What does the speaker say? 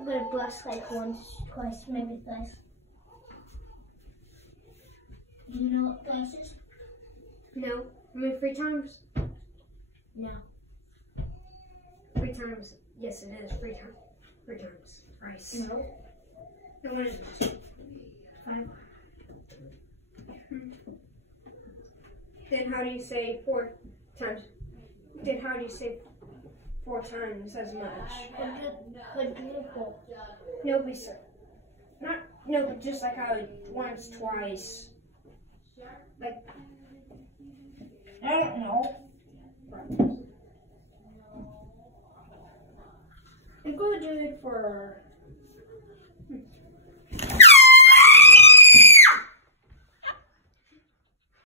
I'm gonna brush like once, twice, maybe thrice. Do you know what thrice is? No. I mean 3 times? No. 3 times. Yes, it is. 3 times. 3 times. Thrice. No. Then what is it? 5. Then how do you say 4 times? Then how do you say 4 times as much? Quadruple. No, but just like how once, twice. Like, I don't know. I'm going to do it for